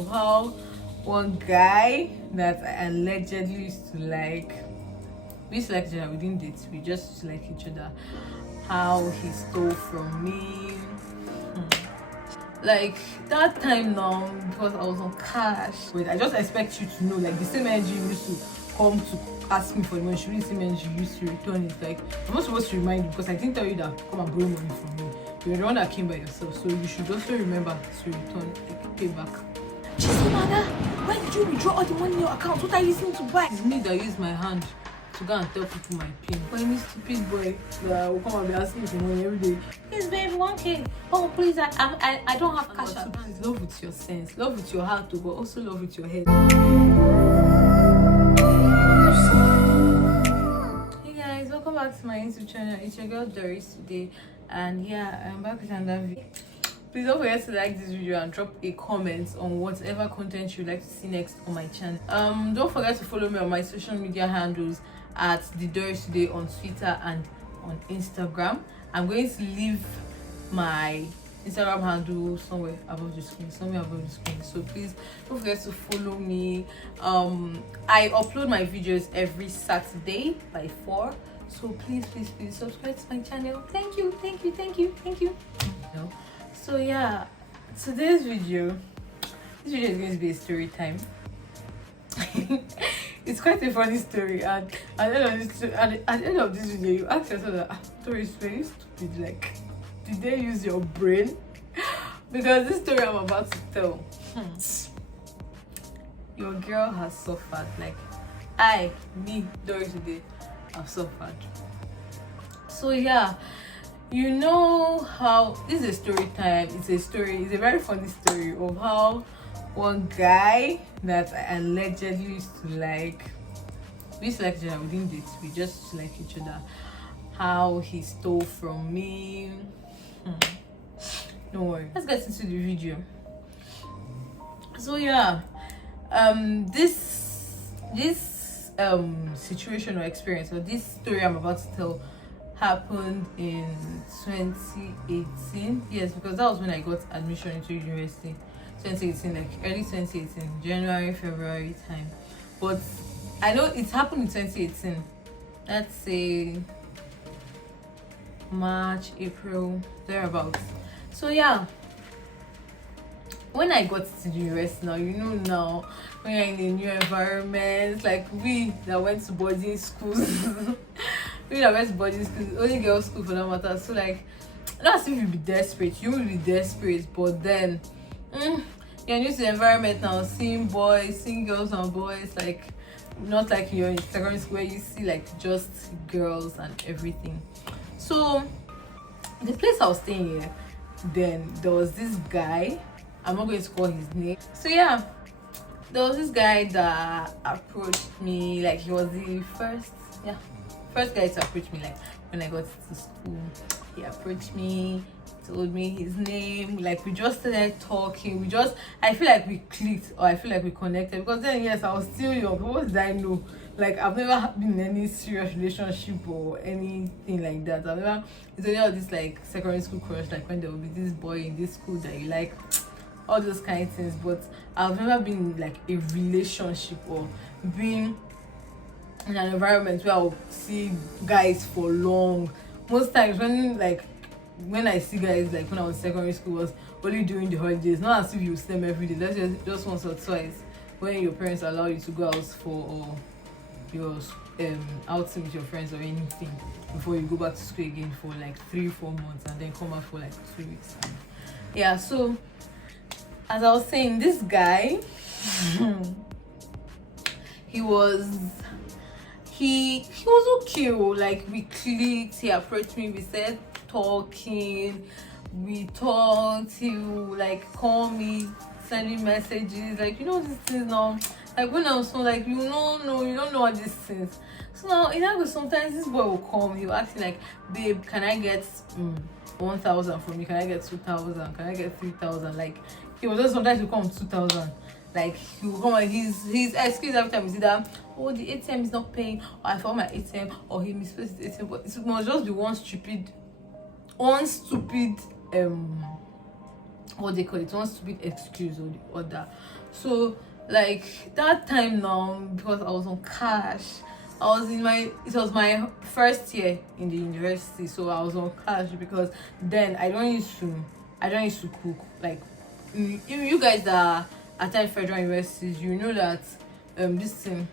of how one guy that I allegedly used to like, we used to like each other, we didn't date, we just used to like each other, how he stole from me. Like that time now, because I was on cash. Wait, I just expect you to know, like the same energy you used to come to ask me for the money, should be the same energy you used to return it. Like I'm not supposed to remind you because I didn't tell you that come and borrow money from me. You're the one that came by yourself, so you should also remember to return, like pay back. Chisom, why did you withdraw all the money in your account? What are you listening to buy? It's me that use my hand to go and tell people my pin. But any stupid boy that will come and be asking me for money every day. Please, babe, 1K. Oh, please, I don't have cash at Please, love with your sense, love with your heart, but also love with your head. Hey guys, welcome back to my YouTube channel. It's your girl Doris today, and yeah, I'm back with another video. Please don't forget to like this video and drop a comment on whatever content you'd like to see next on my channel. Don't forget to follow me on my social media handles at thedorisudeh on Twitter and on Instagram. I'm going to leave my Instagram handle somewhere above the screen, so please don't forget to follow me. I upload my videos every Saturday by 4, so please subscribe to my channel. Thank you. So yeah, today's video, this video is going to be a story time. It's quite a funny story, and at the end of this video, you ask yourself that, Doris, were you stupid? Like, did they use your brain? Because this story I'm about to tell, your girl has suffered. Like, Doris today, have suffered. So yeah, you know how this is a story time. It's a very funny story of how one guy that I allegedly used to like, we used to like each other, we didn't date, we just used to like each other, how he stole from me. Don't worry, let's get into the video. So yeah, this situation or experience, or this story I'm about to tell, happened in 2018. Yes, because that was when I got admission into university. 2018, like early 2018, January, February time. But I know it happened in 2018. Let's say March, April, thereabouts. So yeah, when I got to the university now, you know, now when you're in a new environment, like we that went to boarding schools, only girls' school for that matter. So like, not as if you'll be desperate, you will be desperate, but then you're new to the environment now, seeing girls and boys, like not like your Instagram school where you see like just girls and everything. So the place I was staying here, then there was this guy, I'm not going to call his name. So yeah, there was this guy that approached me. Like, he was the first guy to approach me. Like when I got to school, he approached me, told me his name. Like, we just started talking. I feel like we clicked, or I feel like we connected, because then yes, I was still young. What did I know? Like, I've never been in any serious relationship or anything like that. It's only all this like secondary school crush, like when there will be this boy in this school that you like, all those kind of things. But I've never been in like a relationship or been in an environment where I'll see guys for long. Most times when I see guys, like when I was in secondary school, was only during the holidays. Not as if you see them every day. That's just once or twice when your parents allow you to go out for or your outing with your friends or anything, before you go back to school again for like 3-4 months and then come out for like 2 weeks. Yeah, so as I was saying, this guy he was okay. Like, we clicked, he approached me, we started talking, he would like call me, sending messages, like, you know, these things now. Like when I was so like, you don't know all these things. So now in that way, sometimes this boy will come, he'll ask me like, babe, can I get 1,000 from you? Can I get 2,000? Can I get 3,000? Like, he was just sometimes he'll come 2,000. Like, he will come and his excuse every time is either, oh, the ATM is not paying, or I found my ATM, or he misplaced the ATM. But it must just be one stupid what they call it, one stupid excuse or the other. So like that time now, because I was on cash, it was my first year in the university, so I was on cash because then I don't used to cook. Like you guys that attend federal universities, you know that this thing,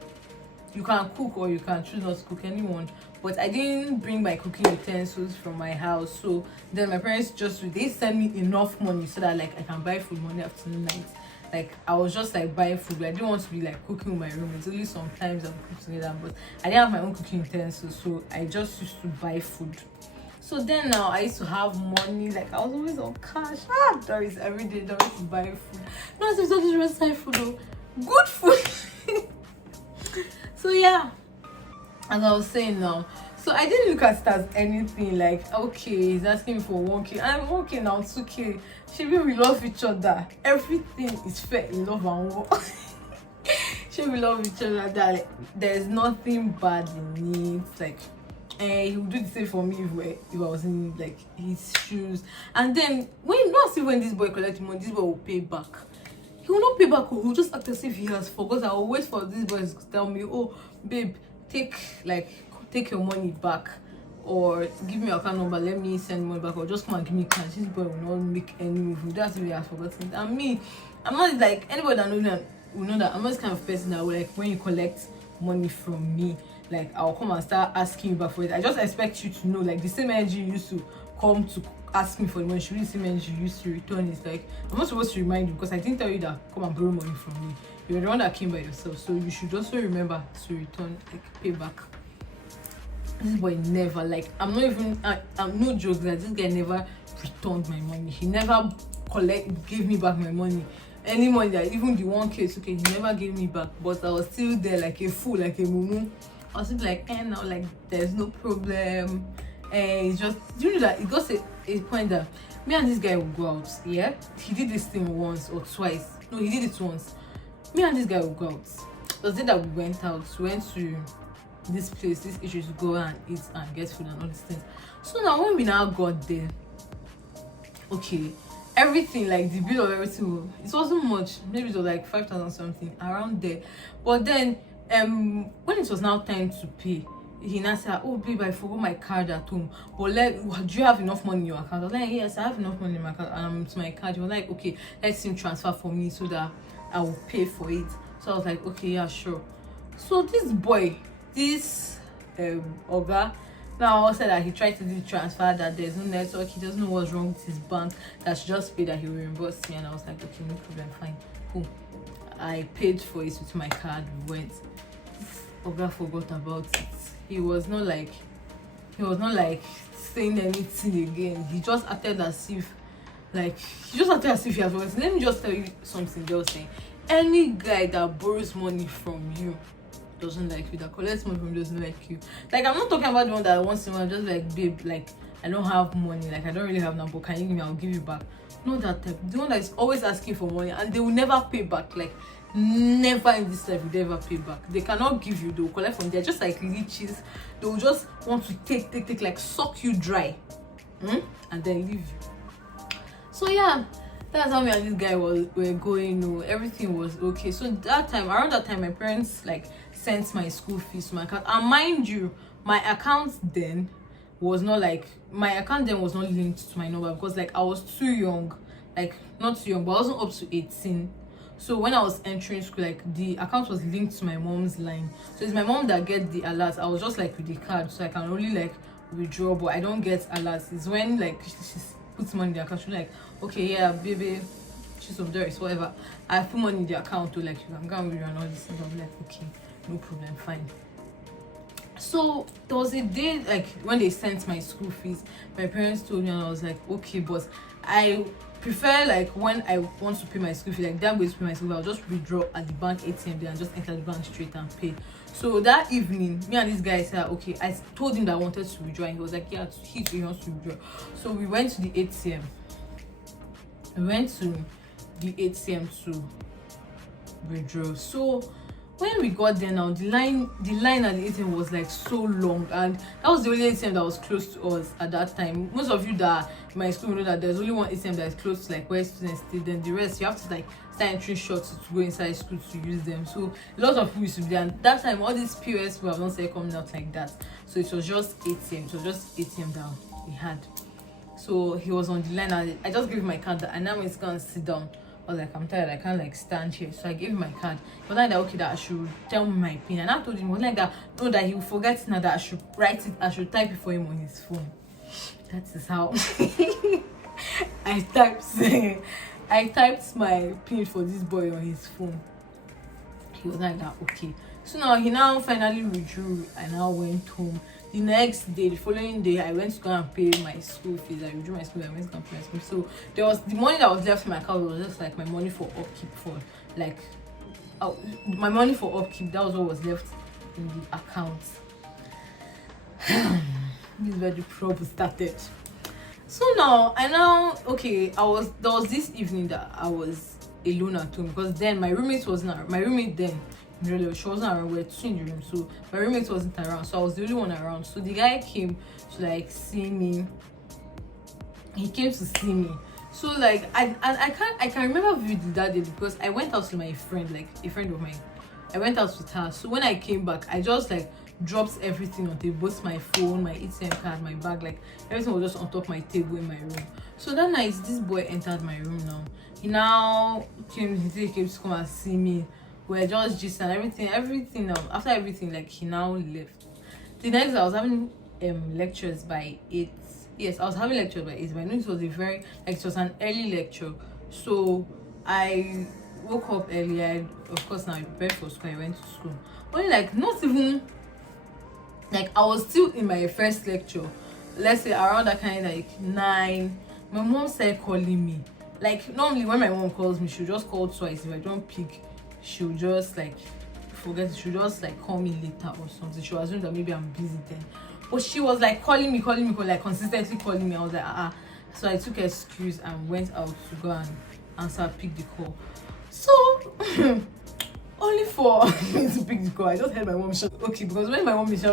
you can cook or you can choose not to cook, anyone. But I didn't bring my cooking utensils from my house, so then my parents they send me enough money so that like I can buy food morning, afternoon, night. Like I was just like buying food. I didn't want to be like cooking with my roommates. Only sometimes I would cook together, but I didn't have my own cooking utensils, so I just used to buy food. So then now I used to have money. Like I was always on cash. Doris every day. Doris to buy food. No, it's not just roadside food though. Good food. So yeah, as I was saying now, so I didn't look at it as anything. Like okay, he's asking me for 1K. I'm 1K now, 2K. Maybe we love each other. Everything is fair in love and war. Maybe we love each other. That like, there's nothing bad in it. Like he would do the same for me if I was in like his shoes. And then when this boy collects money, this boy will pay back. He will not pay back. He will just act as if he has forgotten. I will wait for this boy to tell me, oh babe, take your money back, or give me your account number, let me send money back, or just come and give me cash. This boy will not make any move. That's what he has forgotten. And me, I'm not like anybody that knows that will know that I'm not this kind of person that will like when you collect money from me, like I'll come and start asking you back for it. I just expect you to know, like the same energy you used to come to ask me for the money, should be the same energy you used to return. It's like I'm not supposed to remind you because I didn't tell you that come and borrow money from me. You're the one that came by yourself, so you should also remember to return, like pay back. This boy never, like I'm no joke that this guy never returned my money. He never gave me back my money. Any money that even the 1K, okay, he never gave me back. But I was still there like a fool, like a mumu. I was still like, now like there's no problem. It's just, do you know that it got a point that me and this guy will go out. Yeah, he did this thing once or twice. No, he did it once. Me and this guy will go out. It was the day that we went out. We went to this place, this issue, to go and eat and get food and all these things. So now when we now got there, okay, everything, like the bill of everything, it wasn't much. Maybe it was like 5,000 something around there. But then when it was now time to pay, he now said, oh babe, I forgot my card at home, but do you have enough money in your account? I was like, yes, I have enough money in my account, to my card. He was like, okay, let him transfer for me so that I will pay for it. So I was like, okay, yeah, sure. So this boy, this Oga, now said that he tried to do the transfer, that there's no network, he doesn't know what's wrong with his bank, that she just paid, that he will reimburse me. And I was like, okay, no problem, fine, cool. I paid for it with my card. We went. Oga forgot about it. He was not like saying anything again. He just acted as if he has forgotten. Let me just tell you something, girl. Saying any guy that borrows money from you doesn't like you, that collects money from you doesn't like you. Like I'm not talking about the one that wants someone just like, babe, like I don't have money, like I don't really have now, but can you give me, I'll give you back. Not that type. The one that is always asking for money and they will never pay back. Like never in this life will they ever pay back. They cannot give you, they will collect from there, just like leeches. They will just want to take, like suck you dry, and then leave you. So yeah, that's how me and this guy were going. No, everything was okay. So around that time, my parents like sent my school fees to my account. And mind you, my account then was not linked to my number because like I was too young, like not too young, but I wasn't up to 18. So when I was entering school, like the account was linked to my mom's line. So it's my mom that gets the alerts. I was just like with the card, so I can only like withdraw, but I don't get alerts. It's when like she puts money in the account, she's like, okay, yeah, baby, Chisom, Doris, whatever, I put money in the account to like you can go and withdraw and all this things. I'm like, okay, no problem, fine. So there was a day like when they sent my school fees, my parents told me, and I was like, okay, but I prefer like when I want to pay my school fee, like that way to pay my school fee, I'll just withdraw at the bank ATM there and just enter the bank straight and pay. So that evening, me and this guy said, okay, I told him that I wanted to withdraw, and he was like, yeah, he wants to withdraw. So we went to the ATM. We went to the ATM to withdraw. So when we got there now, the line at the ATM was like so long, and that was the only ATM that was close to us at that time. Most of you that are in my school know that there's only one ATM that is close to like where students stay. Then the rest you have to like start entering shots to go inside school to use them. So a lot of people used to be there, and that time all these POS were not started coming out like that. So it was just ATM. It was just ATM that we had. So he was on the line, and I just gave him my card, and now he's gonna sit down. I was like, I'm tired, I can't like stand here. So I gave him my card. He was like that, okay, that I should tell me my pin. And I told him, he was like that, no, that he will forget now, that I should write it, I should type it for him on his phone. That is how I typed my pin for this boy on his phone. He was like that, okay. So now he finally withdrew. I now went home. The next day, the following day, I went to go and pay my school fees. I withdrew my school, I went to go and pay my school. So there was the money that was left in my account was just like my money for upkeep, for like my money for upkeep. That was what was left in the account. This is where the trouble started. So now okay, there was this evening that I was alone at home, because then my roommate then she wasn't around. We were two in the room, so my roommate wasn't around, so I was the only one around. So the guy came to like see me. He came to see me. So like I can remember vividly that day, because I went out with my friend, like a friend of mine. I went out with her. So when I came back, I just like dropped everything on the table, both my phone, my ATM card, my bag, like everything was just on top of my table in my room. So that night, this boy entered my room. Now he came to come and see me. We're just gisting and everything. Now after everything, like he now left. The next day I was having lectures by 8. Yes, I was having lectures by 8, but I know it was it was an early lecture. So I woke up early. Of course, now I prepared for school. I went to school. Only like not even like I was still in my first lecture. Let's say around that kind of like 9. My mom started calling me. Like normally when my mom calls me, she'll just call twice. If I don't pick, she'll just like forget. She'll just like call me later or something. She'll assume that maybe I'm busy then. But she was like calling me, like consistently calling me. I was like, So I took excuse and went out to go and pick the call. So only for me to pick the call, I just heard my mom shout. Okay, because when my mom is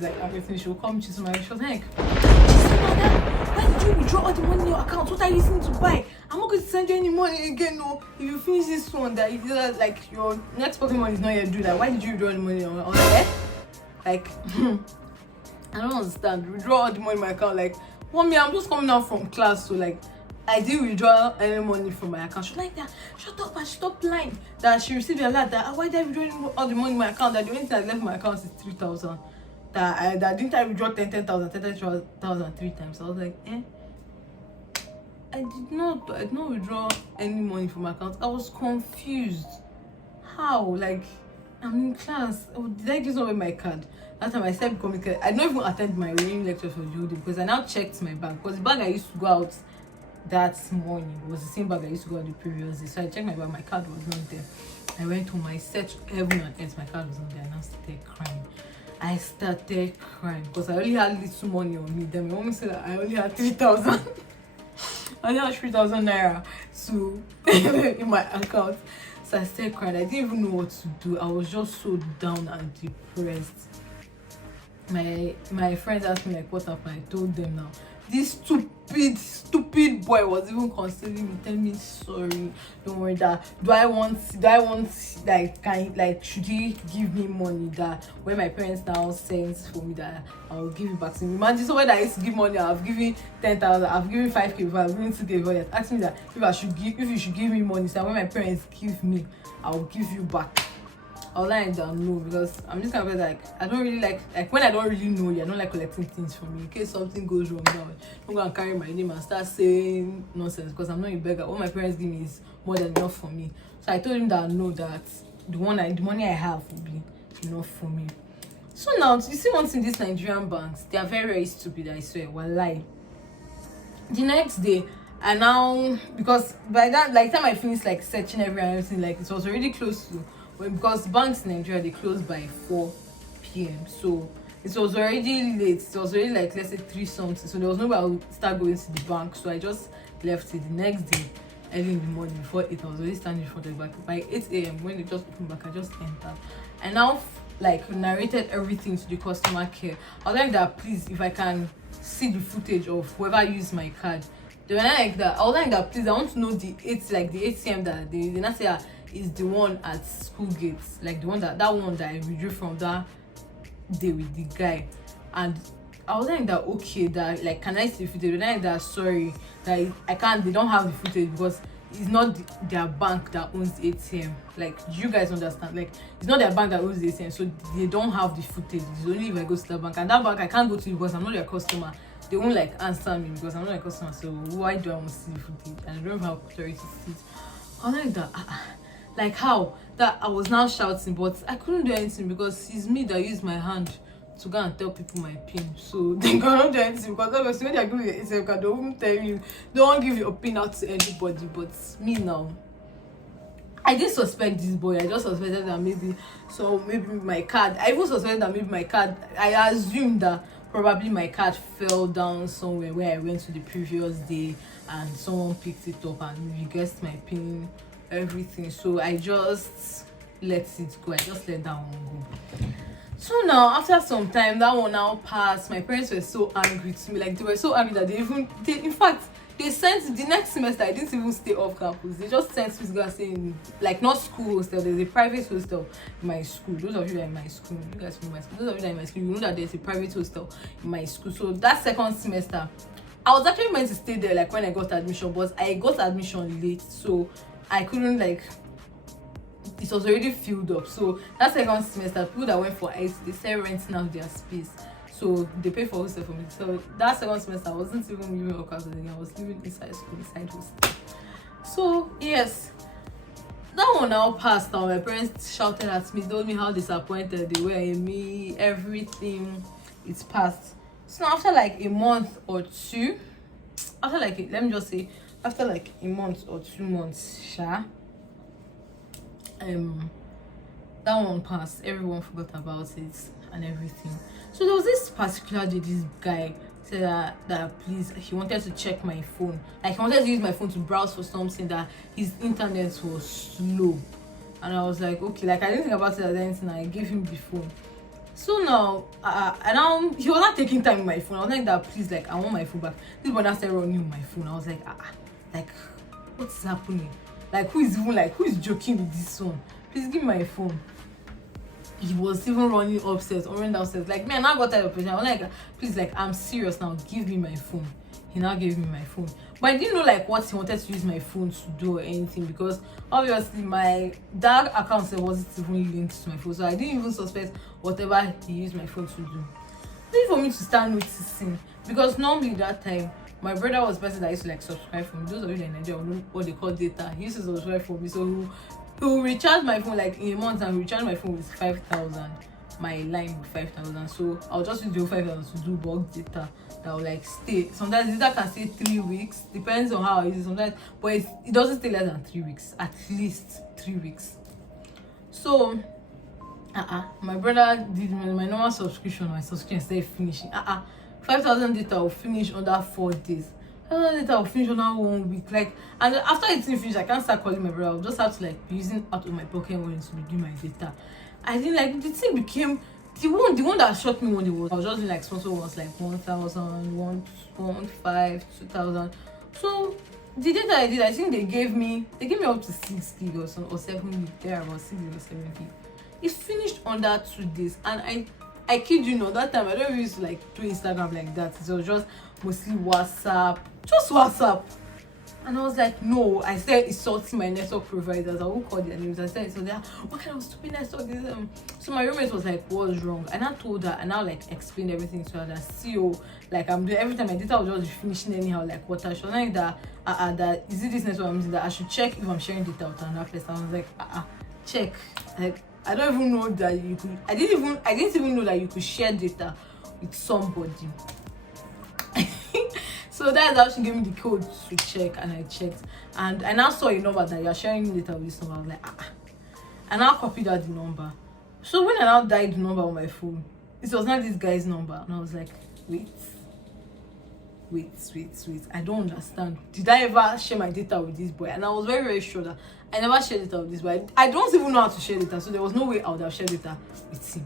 like everything, she'll come to my. She was like, why did you withdraw all the money in your account? What are you using to buy? I'm not going to send you any money again. No, if you finish this one, that you like your next pocket money is not yet due. That why did you withdraw the money on that? Like, I don't understand. Withdraw all the money in my account. Like, mommy, I'm just coming out from class, so like, I didn't withdraw any money from my account. She was like that. Shut up and stop lying. That she received a lot. That why did I withdraw all the money in my account? That the only thing I left in my account is 3,000. That didn't I withdraw 10,000 3 times. I was like, I did not withdraw any money from my account. I was confused. How? Like, I'm in class. Oh, did I give away my card? That time I started becoming clear. I don't even attend my reading lecture for Udeh, because I now checked my bag. Because the bag I used to go out that morning was the same bag I used to go out the previous day. So I checked my bag, my card was not there. I went home, I searched heaven and earth, my card was not there. I started crying because I only had little money on me. Then my mom said that I only had 3,000. I only had 3,000 naira in my account. So I started crying. I didn't even know what to do. I was just so down and depressed. My friends asked me like what happened. I told them now. This stupid boy was even considering me, telling me sorry, don't worry, that do I want like should he give me money, that when my parents now sends for me that I'll give it back to him. Imagine somebody that used to give money, I've given 10,000, I've given 5k before, I've given 2k before. Ask me that if you should give me money, so when my parents give me, I'll give you back. I was like, no, because I'm just kind of like, I don't really like when I don't really know you, I don't like collecting things from you in case something goes wrong. Now I'm gonna carry my name and start saying nonsense, because I'm not a beggar. What my parents give me is more than enough for me. So I told him that no, that the money I have will be enough for me. So now you see one thing, these Nigerian banks, they are very, very stupid, I swear. Wallahi. The next day, and now because by that like time I finished like searching everything, like it was already close to, because banks in Nigeria, they close by 4 p.m. So it was already late. It was already like, let's say 3 something. So there was no way I would start going to the bank. So I just left it. The next day, early in the morning before 8. I was already standing in front of the back. By 8 a.m. when they just opened back, I just entered. I now like narrated everything to the customer care. I was like that, please, if I can see the footage of whoever used my card. They were not like that. I was like that, please, I want to know the ATM that they not say is the one at school gates, like the one that one that I withdrew from that day with the guy. And I was like that, okay, that like, can I see the footage? They were like that, sorry, that I can't, they don't have the footage because it's not their bank that owns the ATM. Like, do you guys understand? Like, it's not their bank that owns the ATM, so they don't have the footage. It's only if I go to the bank, and that bank I can't go to because I'm not their customer. They won't like answer me because I'm not their customer. So why do I want to see the footage? And I don't have authority to see it. I was like that, like how that I was now shouting, but I couldn't do anything because it's me that used my hand to go and tell people my pin. So they cannot do anything because obviously when they're giving you ATM card, they won't tell you, they won't give your pin out to anybody. But me now, I didn't suspect this boy. I just suspected that maybe my card. I even suspected that maybe my card. I assumed that probably my card fell down somewhere where I went to the previous day and someone picked it up and you guessed my pin, everything. So I just let it go. I just let that one go. So now after some time, that one now passed. My parents were so angry to me. Like, they were so angry that they in fact they sent the next semester. I didn't even stay off campus. They just sent me to go saying, like, not school hostel, there's a private hostel in my school. Those of you that are in my school, you guys from my school, those of you that are in my school, you know that there's a private hostel in my school. So that second semester, I was actually meant to stay there like when I got admission, but I got admission late, so I couldn't, like, it was already filled up. So that second semester, people that went for IT, they started renting out their space, so they paid for hostel for me. So that second semester I wasn't even living up campus again. I was living inside school, inside hostel. So yes, that one now passed. Now my parents shouted at me, told me how disappointed they were in me, everything. It's passed. So now after like a month or two, after like let me just say after like a month or 2 months, that one passed. Everyone forgot about it and everything. So there was this particular day, this guy said that please, he wanted to check my phone. Like, he wanted to use my phone to browse for something, that his internet was slow. And I was like, okay, like I didn't think about it as anything. I gave him the phone. So now, and now he was not taking time with my phone. I was like that, please, like I want my phone back. This boy now started running my phone. I was like, like what is happening? Like, who is joking with this one? Please give me my phone. He was even running upstairs or running downstairs. Like, me, I now got tired of pressure. I was like, please, like, I'm serious now. Give me my phone. He now gave me my phone. But I didn't know like what he wanted to use my phone to do or anything, because obviously my dad account wasn't even linked to my phone. So I didn't even suspect whatever he used my phone to do. It's for me to start noticing, because normally that time my brother was the person that used to like subscribe for me. Those of you in Nigeria know what they call data. He used to subscribe for me, so he will recharge my phone like in a month, and recharge my phone with 5,000, my line with 5,000. So I'll just use the 5,000 to do bulk data that will like stay. Sometimes data can stay 3 weeks, depends on how I use it sometimes, but it doesn't stay less than 3 weeks, at least 3 weeks. So my brother did my normal subscription. My subscription started finishing. 5,000 data will finish under 4 days. 5,000 data will finish under 1 week. Like, and after it's finished, I can't start calling my brother. I'll just have to like be using out of my pocket money to redeem my data. I think like the thing became the one that shot me when it was, I was just doing like sponsor ones like 1,000, 1,500, 2,000. So the data I did, I think they gave me up to 6 gig or 7 gig. There about 6 gig or 7 gig. It finished under 2 days, and I kid you not, that time I don't even used to like do Instagram like that. It was just mostly WhatsApp. And I was like, no, I started insulting my network providers. I won't call their names. I said, so they're, what kind of stupid network is them? So my roommate was like, what's wrong? And I told her, and I like explained everything to her, that CEO, like I'm doing every time my data was just finishing anyhow, like water. She was like that, that is it this network I'm using, that I should check if I'm sharing data with another person. I was like, check. Like, I don't even know that you could, I didn't even know that you could share data with somebody. So that's how she gave me the code to check, and I checked, and I now saw a number that you're sharing data with this number. I was like, and I copied out the number. So when I now dialed the number on my phone, it was not this guy's number, and I was like, wait, wait, I don't understand. Did I ever share my data with this boy? And I was very, very sure that I never shared data with this boy. I don't even know how to share data, so there was no way I would have shared data with him.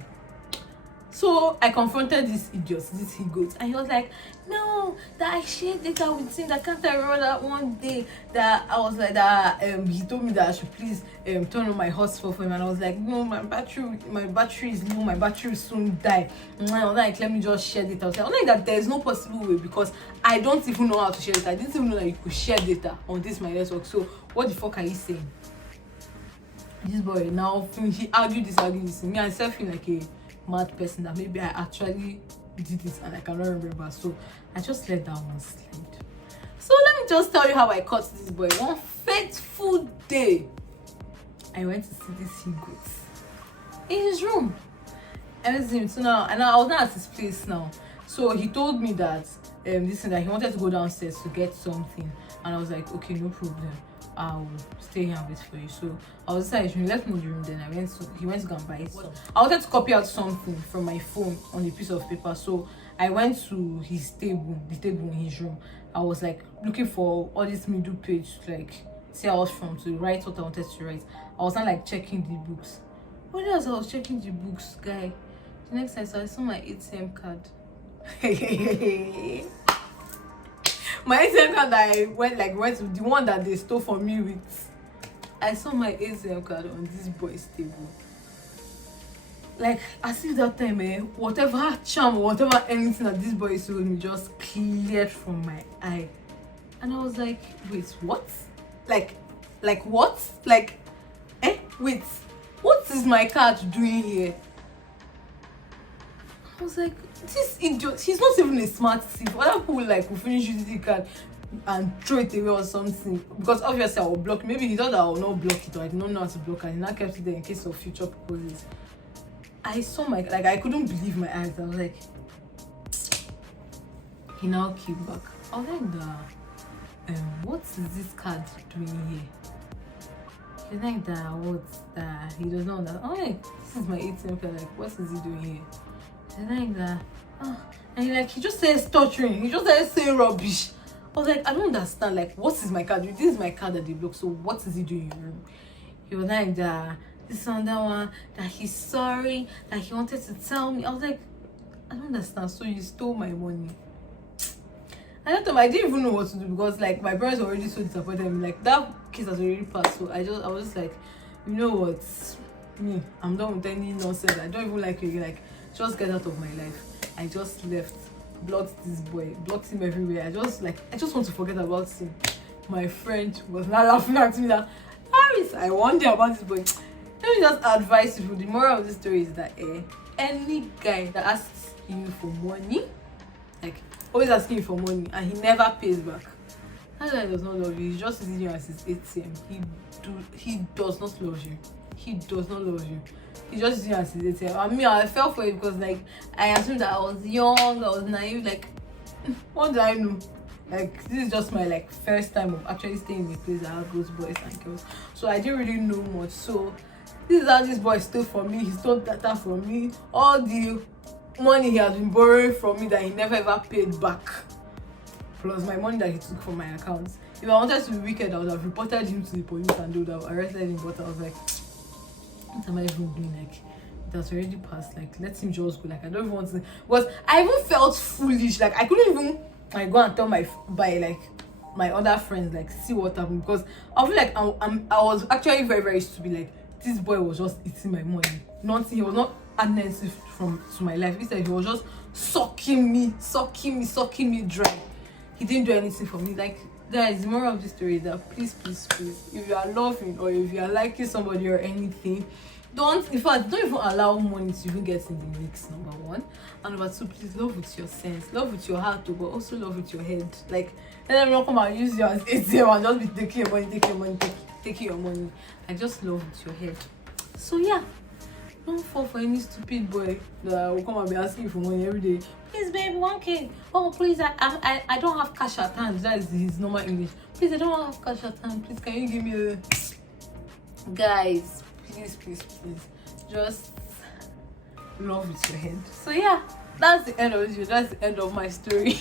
So I confronted this idiot, this he goat, and he was like, no, that I shared data with him. That can't I remember that one day that I was like that he told me that I should please turn on my hotspot for him, and I was like, no, my battery is low, my battery will soon die. And I was like, let me just share data. I was like that there's no possible way, because I don't even know how to share data. I didn't even know that you could share data on this my network. So what the fuck are you saying? This boy now he argued this. Me, I self feel like a mad person that maybe I actually did it and I cannot remember, so I just let that one slide. So let me just tell you how I caught this boy. One fateful day, I went to see this he-goat in his room. I was him, so now, and I was not at his place now. So he told me that this and that he wanted to go downstairs to get something, and I was like, okay, no problem, I'll stay here and wait for you. So I was inside his room, he left me in the room, then he went to go and buy it. I wanted to copy out something from my phone on a piece of paper, so I went to his table, the table in his room. I was like looking for all this middle page to like see how I was from to write what I wanted to write. I was not like checking the books. What else? I was checking the books, guy. The next time, so I saw my ATM card. My ATM card that I went to, the one that they stole from me with. I saw my ATM card on this boy's table. Like, as if that time, whatever charm, whatever anything that this boy showed me just cleared from my eye. And I was like, wait, what? Like what? Like, wait, what is my card doing here? I was like, this idiot, he's not even a smart thief. Other people like will finish using the card and throw it away or something, because obviously I will block. Maybe he thought that I will not block it, or I did not know how to block it, and he now kept it there in case of future purposes. I saw my, like, I couldn't believe my eyes. I was like, he now came back. I was like, what is this card doing here? He's like, that he does not understand. Oh, like, this is my ATM card. Like, what is he doing here? He's like that. And he just says stuttering. He just says saying rubbish. I was like, I don't understand. Like, what is my card? This is my card that they blocked. So what is he doing in your room? He was like that. This and that one, that he's sorry, that he wanted to tell me. I was like, I don't understand. So you stole my money. I didn't even know what to do, because like my parents were already so disappointed in me. Like, that case has already passed. So I was just like, you know what? Me, I'm done with any nonsense. I don't even like you. Like, just get out of my life. I just left, blocked this boy, blocked him everywhere. I just want to forget about him. My friend was not laughing at me that, Doris, I wonder about this boy. Let me just advise you, the moral of this story is that any guy that asks you for money, like always asking you for money, and he never pays back, that guy does not love you. He's just using you as his ATM. He does not love you. He does not love you. He just using you as his ATM. I mean, I fell for it because like I assumed that I was young, I was naive. Like, what do I know? Like, this is just my like first time of actually staying in a place that have those boys and girls. So I didn't really know much. So this is how this boy stole from me. He stole data from me. All the money he has been borrowing from me that he never ever paid back, plus my money that he took from my account. If I wanted to be wicked, I would have reported him to the police and they would have arrested him. But I was like, what am I even doing? Like, it has already passed. Like, let him just go. Like, I don't even want to. Because I even felt foolish. Like, I couldn't even like go and tell my other friends, like, see what happened, because I feel like I was actually very, very stupid. Like, this boy was just eating my money. Nothing. He was not adding anything to my life. Instead, he was just sucking me dry. He didn't do anything for me. Like, guys, the moral of the story is that please, if you are loving or if you are liking somebody or anything, don't even allow money to even get in the mix. Number one. And number two, please love with your sense, love with your heart, but also love with your head. Like, let them not come and use you as ATM and just be taking your money. Like, just love with your head. So yeah, don't fall for any stupid boy that will come and be asking you for money every day. Please, babe, 1K. Oh, please, I don't have cash at hand. That is his normal English. Please, I don't have cash at hand. Please, can you give me a... Guys, please, just love with your head. So yeah, that's the end of the video. That's the end of my story.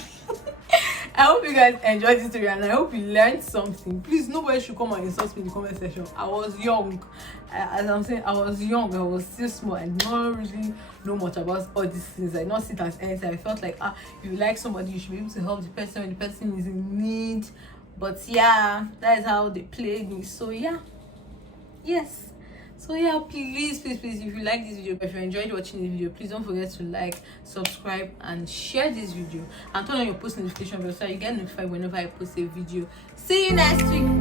I hope you guys enjoyed this story and I hope you learned something. Please, nobody should come and insult me in the comment section. I was young. As I'm saying, I was young. I was still small. I did not really know much about all these things. I did not see it as anything. I felt like, if you like somebody, you should be able to help the person when the person is in need. But yeah, that is how they played me. So yeah, yes. So yeah, please, if you like this video, if you enjoyed watching this video, please don't forget to like, subscribe and share this video and turn on your post notification bell so you get notified whenever I post a video. See you next week.